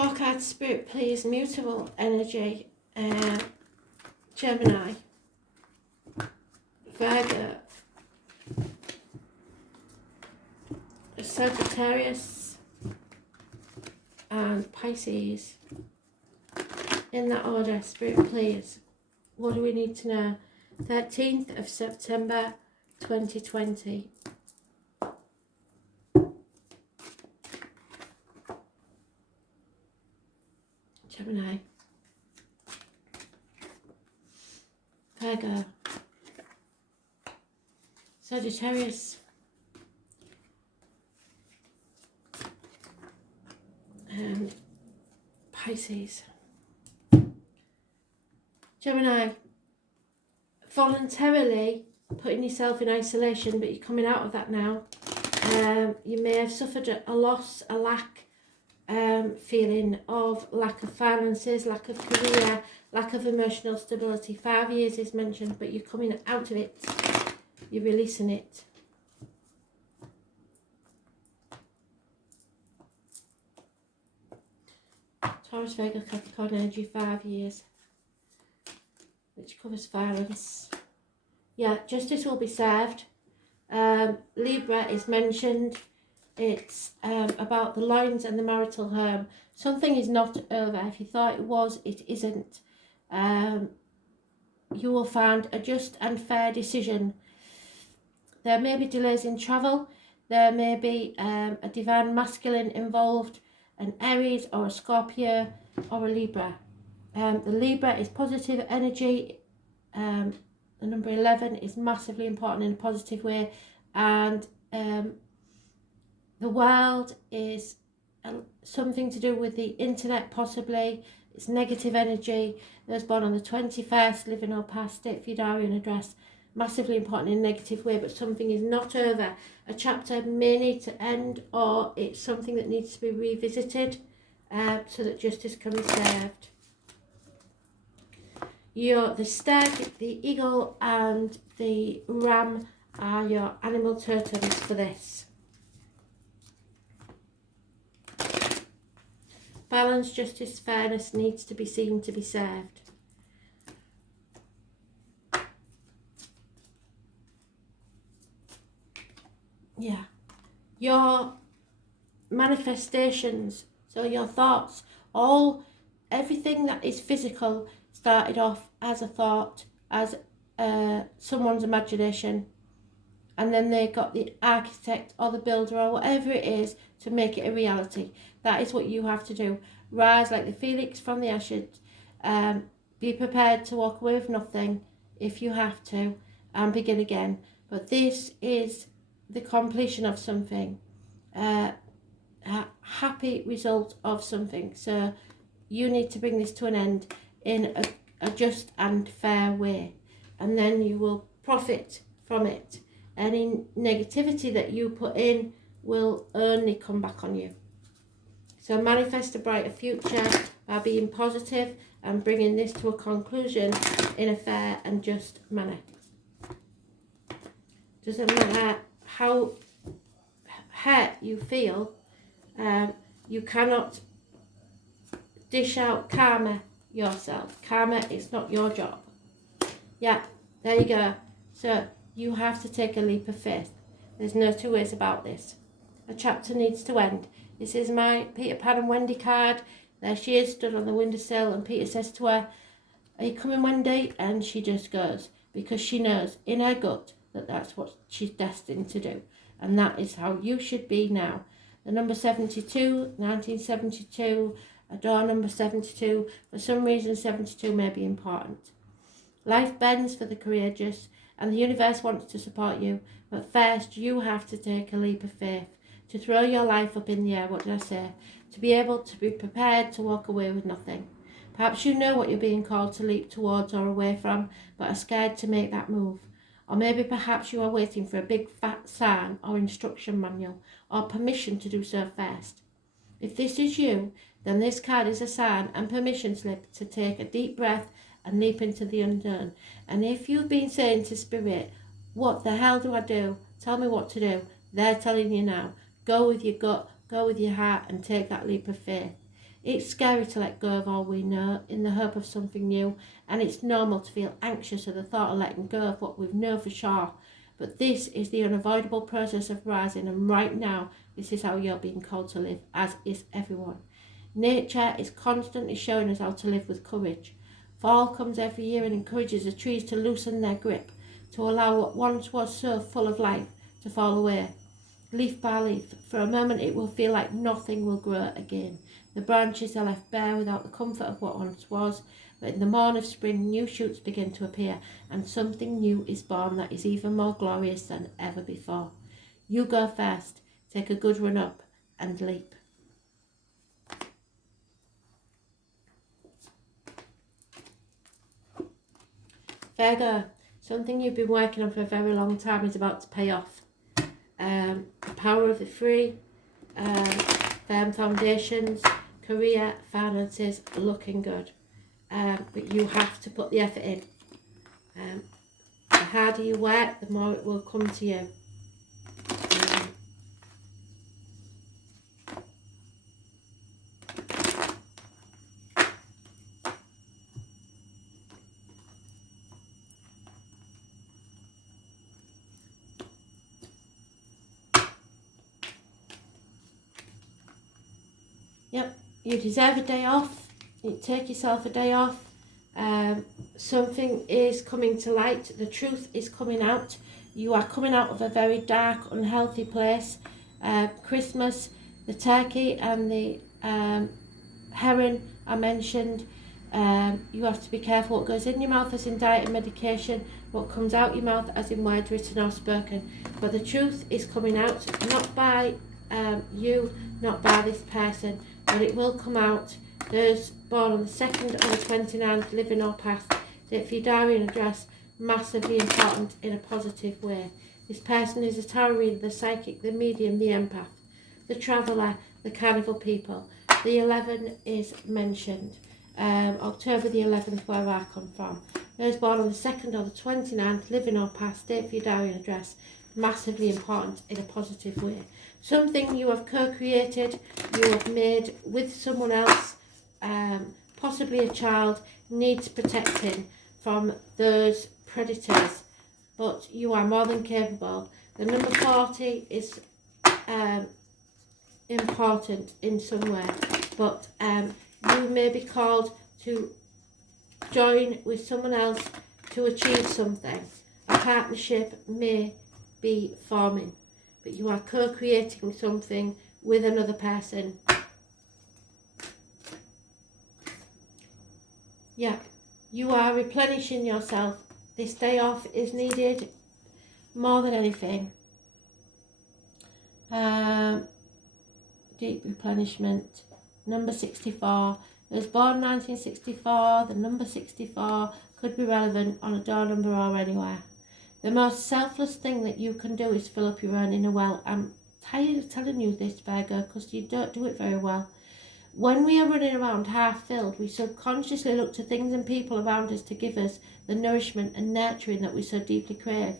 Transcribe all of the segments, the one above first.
Four cards, Spirit, please. Mutable energy. Gemini. Virgo. Sagittarius. And Pisces. In that order, Spirit, please. What do we need to know? 13th of September 2020. Gemini. Virgo. Sagittarius. And Pisces. Gemini. Voluntarily putting yourself in isolation, but you're coming out of that now. You may have suffered a loss, a lack, feeling of lack of finances, lack of career, lack of emotional stability. 5 years is mentioned, but you're coming out of it. You're releasing it. Taurus, Virgo, Capricorn energy, 5 years, which covers violence. Yeah, justice will be served. Libra is mentioned. It's about the lines and the marital home. Something is not over. If you thought it was, it isn't. You will find a just and fair decision. There may be delays in travel. There may be a divine masculine involved, an Aries or a Scorpio or a Libra. The Libra is positive energy. The number 11 is massively important in a positive way, and the world is something to do with the internet, possibly. It's negative energy. Those born on the 21st, living or past it, for your diary and address. Massively important in a negative way, but something is not over. A chapter may need to end, or it's something that needs to be revisited so that justice can be served. The stag, the eagle and the ram are your animal totems for this. Balance, justice, fairness needs to be seen to be served. Yeah. Your manifestations, so your thoughts, everything that is physical started off as a thought, as someone's imagination, and then they got the architect or the builder or whatever it is to make it a reality. That is what you have to do. Rise like the phoenix from the ashes. Be prepared to walk away with nothing if you have to, and begin again. But this is the completion of something, a happy result of something. So you need to bring this to an end in a just and fair way, and then you will profit from it. Any negativity that you put in will only come back on you. So manifest a brighter future by being positive and bringing this to a conclusion in a fair and just manner. Doesn't matter how hurt you feel, you cannot dish out karma yourself. Karma is not your job. Yeah, there you go. So you have to take a leap of faith. There's no two ways about this. A chapter needs to end. This is my Peter Pan and Wendy card. There she is, stood on the windowsill, and Peter says to her, "Are you coming, Wendy?" And she just goes, because she knows in her gut that that's what she's destined to do. And that is how you should be now. The number 72, 1972, a door number 72. For some reason, 72 may be important. Life bends for the courageous, and the universe wants to support you. But first, you have to take a leap of faith. To throw your life up in the air, what did I say? To be able to be prepared to walk away with nothing. Perhaps you know what you're being called to leap towards or away from, but are scared to make that move. Or maybe perhaps you are waiting for a big fat sign or instruction manual or permission to do so first. If this is you, then this card is a sign and permission slip to take a deep breath and leap into the unknown. And if you've been saying to Spirit, what the hell do I do? Tell me what to do. They're telling you now. Go with your gut, go with your heart and take that leap of faith. It's scary to let go of all we know in the hope of something new, and it's normal to feel anxious at the thought of letting go of what we know for sure. But this is the unavoidable process of rising, and right now, this is how you're being called to live, as is everyone. Nature is constantly showing us how to live with courage. Fall comes every year and encourages the trees to loosen their grip, to allow what once was so full of life to fall away. Leaf by leaf, for a moment it will feel like nothing will grow again. The branches are left bare without the comfort of what once was, but in the morn of spring new shoots begin to appear, and something new is born that is even more glorious than ever before. You go first, take a good run up, and leap. Virgo, something you've been working on for a very long time is about to pay off. The power of the free, firm foundations, career, finances, looking good. But you have to put the effort in. The harder you work, the more it will come to you. Yep, you deserve a day off. You take yourself a day off. Something is coming to light. The truth is coming out. You are coming out of a very dark, unhealthy place. Christmas, the turkey and the heron are mentioned. You have to be careful what goes in your mouth as in diet and medication, what comes out your mouth as in words written or spoken. But the truth is coming out, not by you, not by this person, but it will come out. Those born on the 2nd or the 29th, living or past, date for your diary and address, massively important in a positive way. This person is a tarot reader, the psychic, the medium, the empath, the traveller, the carnival people. The 11 is mentioned. October the 11th, where I come from. Those born on the 2nd or the 29th, living or past, date for your diary and address, massively important in a positive way. Something you have co-created, you have made with someone else, possibly a child, needs protecting from those predators, but you are more than capable. The number 40 is important in some way, but you may be called to join with someone else to achieve something. A partnership may be forming, but you are co-creating something with another person. Yeah, you are replenishing yourself. This day off is needed more than anything. Deep replenishment. Number 64. It was born 1964. The number 64 could be relevant on a door number or anywhere. The most selfless thing that you can do is fill up your own inner well. I'm tired of telling you this, Virgo, because you don't do it very well. When we are running around half filled, we subconsciously look to things and people around us to give us the nourishment and nurturing that we so deeply crave.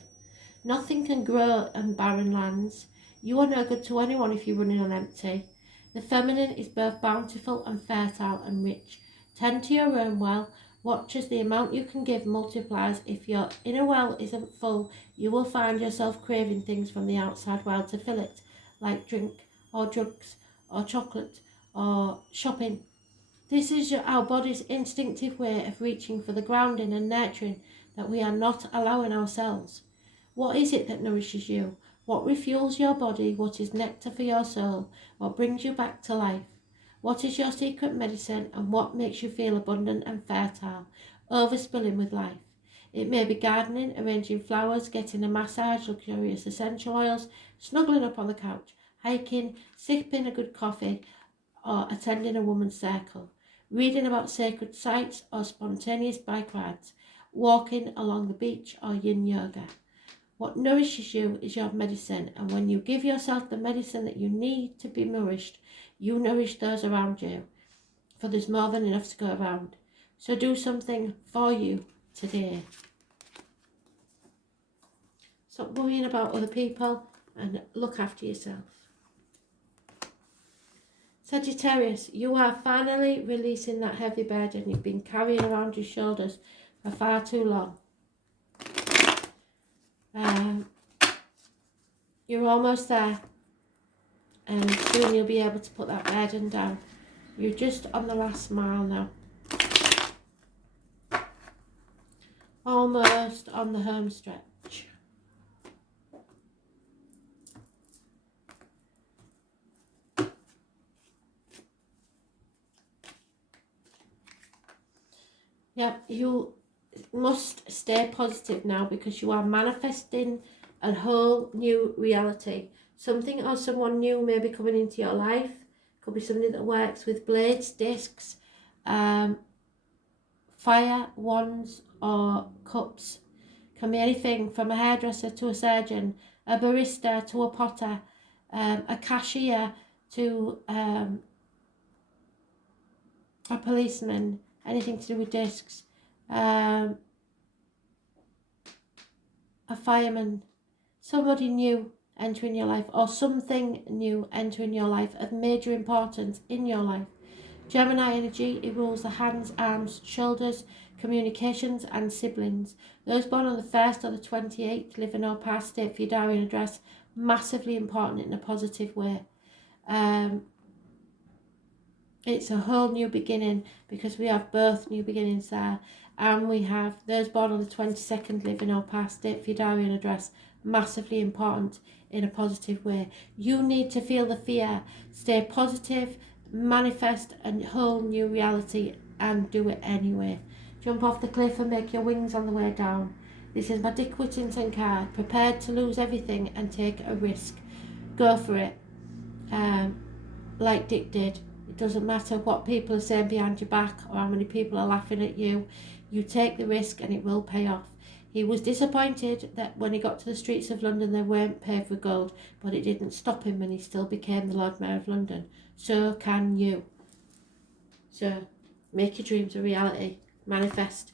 Nothing can grow on barren lands. You are no good to anyone if you're running on empty. The feminine is both bountiful and fertile and rich. Tend to your own well. Watch as the amount you can give multiplies. If your inner well isn't full, you will find yourself craving things from the outside world to fill it, like drink or drugs or chocolate or shopping. This is our body's instinctive way of reaching for the grounding and nurturing that we are not allowing ourselves. What is it that nourishes you? What refuels your body? What is nectar for your soul? What brings you back to life? What is your secret medicine, and what makes you feel abundant and fertile, overspilling with life? It may be gardening, arranging flowers, getting a massage, luxurious essential oils, snuggling up on the couch, hiking, sipping a good coffee, or attending a woman's circle, reading about sacred sites or spontaneous bike rides, walking along the beach or yin yoga. What nourishes you is your medicine, and when you give yourself the medicine that you need to be nourished, you nourish those around you, for there's more than enough to go around. So do something for you today. Stop worrying about other people and look after yourself. Sagittarius, you are finally releasing that heavy burden you've been carrying around your shoulders for far too long. You're almost there, and soon you'll be able to put that burden down. You're just on the last mile now. Almost on the home stretch. Yep, you must stay positive now, because you are manifesting a whole new reality. Something or someone new may be coming into your life. Could be somebody that works with blades, discs, fire, wands or cups. Can be anything from a hairdresser to a surgeon, a barista to a potter, a cashier to a policeman, anything to do with discs, a fireman, somebody new entering your life, or something new entering your life of major importance in your life. Gemini energy, it rules the hands, arms, shoulders, communications and siblings. Those born on the 1st or the 28th live in or past state for your diary and address, massively important in a positive way. It's a whole new beginning, because we have both new beginnings there, and we have those born on the 22nd live in or past state for your diary and address, massively important in a positive way. You need to feel the fear, stay positive, manifest a whole new reality, and do it anyway. Jump off the cliff and make your wings on the way down. This is my Dick Whittington card. Prepared to lose everything and take a risk. Go for it. Like Dick did. It doesn't matter what people are saying behind your back or how many people are laughing at you. You take the risk and it will pay off. He was disappointed that when he got to the streets of London they weren't paved with gold, but it didn't stop him, and he still became the Lord Mayor of London. So can you. So make your dreams a reality. Manifest.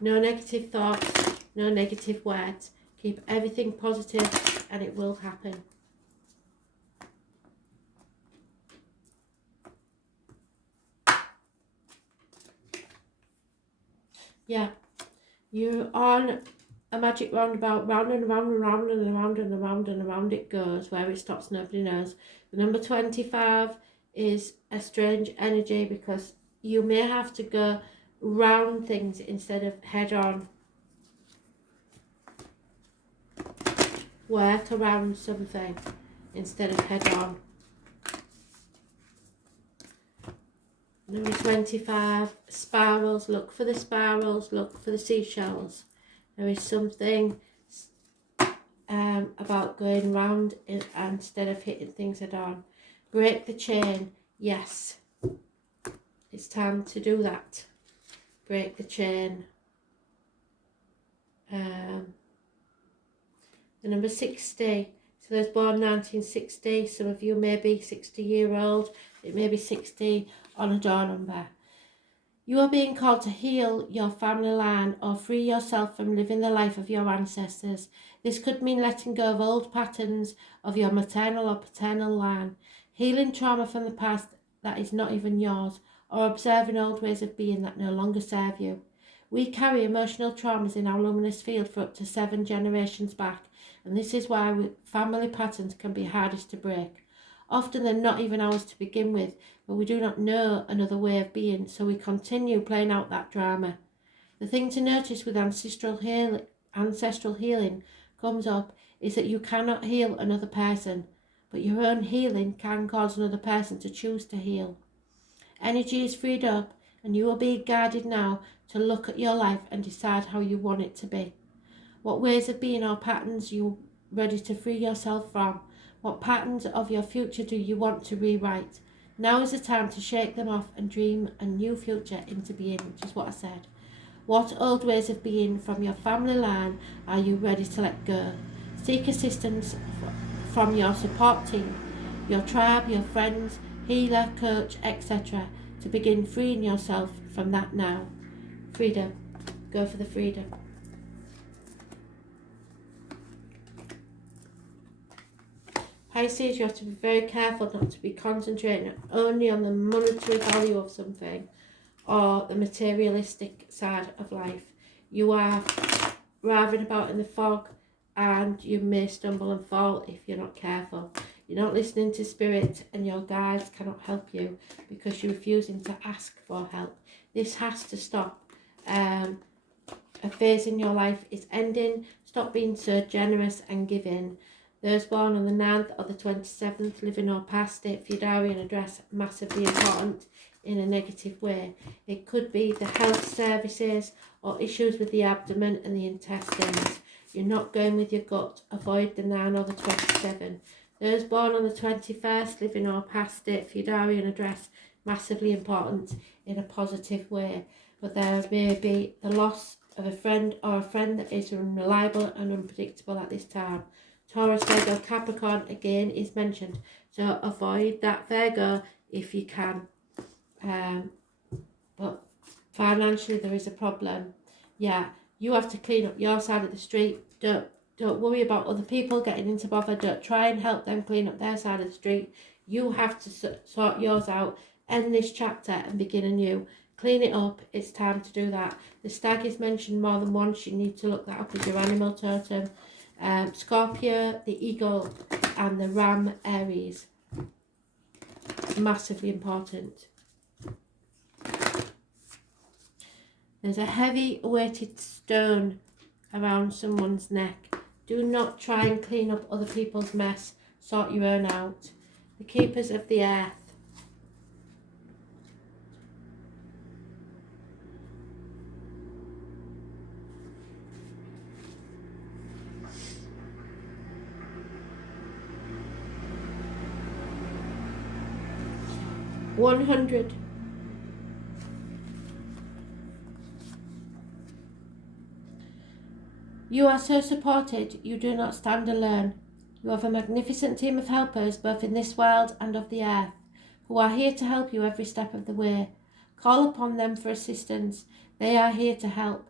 No negative thoughts, no negative words. Keep everything positive and it will happen. Yeah, you're on a magic roundabout, round and round and round and around and around and around it goes. Where it stops, nobody knows. The number 25 is a strange energy, because you may have to go round things instead of head on. Work around something instead of head on. Number 25, spirals. Look for the spirals, look for the seashells. There is something about going round instead of hitting things head on. Break the chain. Yes, it's time to do that. Break the chain. The number 60. So those born 1960, some of you may be 60-year-old. It may be 60 on a door number. You are being called to heal your family line or free yourself from living the life of your ancestors. This could mean letting go of old patterns of your maternal or paternal line, healing trauma from the past that is not even yours, or observing old ways of being that no longer serve you. We carry emotional traumas in our luminous field for up to 7 generations back, and this is why family patterns can be hardest to break. Often they're not even ours to begin with, but we do not know another way of being, so we continue playing out that drama. The thing to notice with ancestral healing comes up is that you cannot heal another person, but your own healing can cause another person to choose to heal. Energy is freed up, and you are being guided now to look at your life and decide how you want it to be. What ways of being or patterns you ready to free yourself from? What patterns of your future do you want to rewrite? Now is the time to shake them off and dream a new future into being, which is what I said. What old ways of being from your family line are you ready to let go? Seek assistance from your support team, your tribe, your friends, healer, coach, etc. to begin freeing yourself from that now. Freedom. Go for the freedom. Pisces, you have to be very careful not to be concentrating only on the monetary value of something or the materialistic side of life. You are raving about in the fog, and you may stumble and fall if you're not careful. You're not listening to spirit, and your guides cannot help you because you're refusing to ask for help. This has to stop. A phase in your life is ending. Stop being so generous and giving. Those born on the 9th or the 27th, living or past it, Fudarian address, massively important in a negative way. It could be the health services or issues with the abdomen and the intestines. You're not going with your gut. Avoid the 9 or the 27. Those born on the 21st, living or past it, Fudarian address, massively important in a positive way. But there may be the loss of a friend or a friend that is unreliable and unpredictable at this time. Taurus, Virgo, Capricorn again is mentioned, so avoid that Virgo if you can. But financially there is a problem. Yeah, you have to clean up your side of the street. Don't worry about other people getting into bother. Don't try and help them clean up their side of the street. You have to sort yours out, end this chapter and begin anew. Clean it up. It's time to do that. The stag is mentioned more than once. You need to look that up as your animal totem. Scorpio, the eagle, and the ram, Aries. Massively important. There's a heavy weighted stone around someone's neck. Do not try and clean up other people's mess. Sort your own out. The keepers of the earth. $100. You are so supported, you do not stand alone. You have a magnificent team of helpers, both in this world and of the earth, who are here to help you every step of the way. Call upon them for assistance. They are here to help.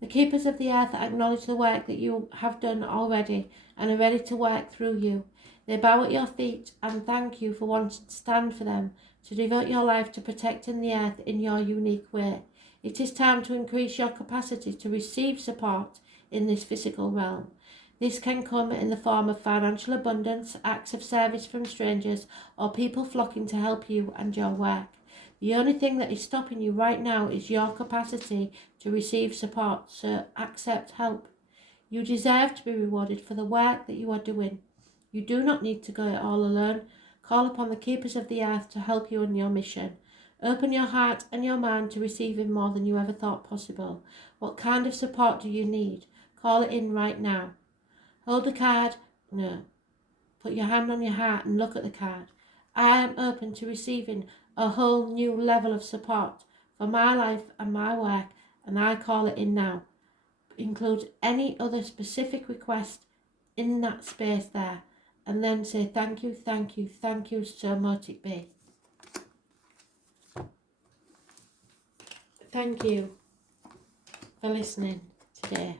The keepers of the earth acknowledge the work that you have done already and are ready to work through you. They bow at your feet and thank you for wanting to stand for them, to devote your life to protecting the earth in your unique way. It is time to increase your capacity to receive support in this physical realm. This can come in the form of financial abundance, acts of service from strangers, or people flocking to help you and your work. The only thing that is stopping you right now is your capacity to receive support, so accept help. You deserve to be rewarded for the work that you are doing. You do not need to go it all alone. Call upon the keepers of the earth to help you in your mission. Open your heart and your mind to receiving more than you ever thought possible. What kind of support do you need? Call it in right now. Hold the card. No. Put your hand on your heart and look at the card. I am open to receiving a whole new level of support for my life and my work, and I call it in now. Include any other specific request in that space there, and then say thank you, thank you, thank you, so much it be. Thank you for listening today.